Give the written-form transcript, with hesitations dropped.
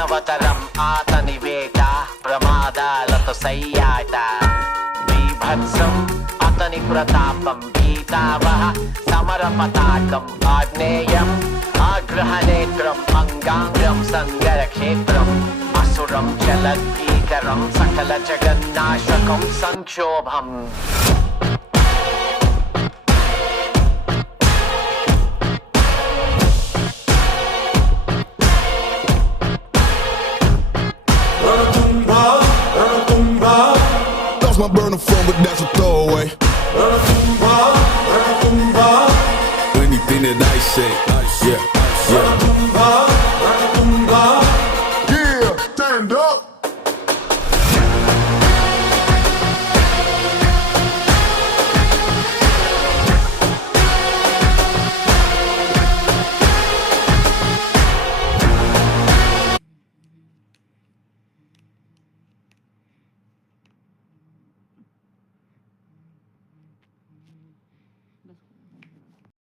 మానవతరం ఆతని వేట ప్రమాదాలతో సయ్యాట బీభత్సం అతని ప్రతాపం గీతావహ సమర పతాకం ఆగ్నేయం ఆగ్రహనేత్రం అంగాంగం సంగర క్షేత్రం అసురం చలద్భీకరం సకల జగన్నాశకం సంక్షోభం My burner phone, but that's a throwaway. Anything that I say, yeah, yeah.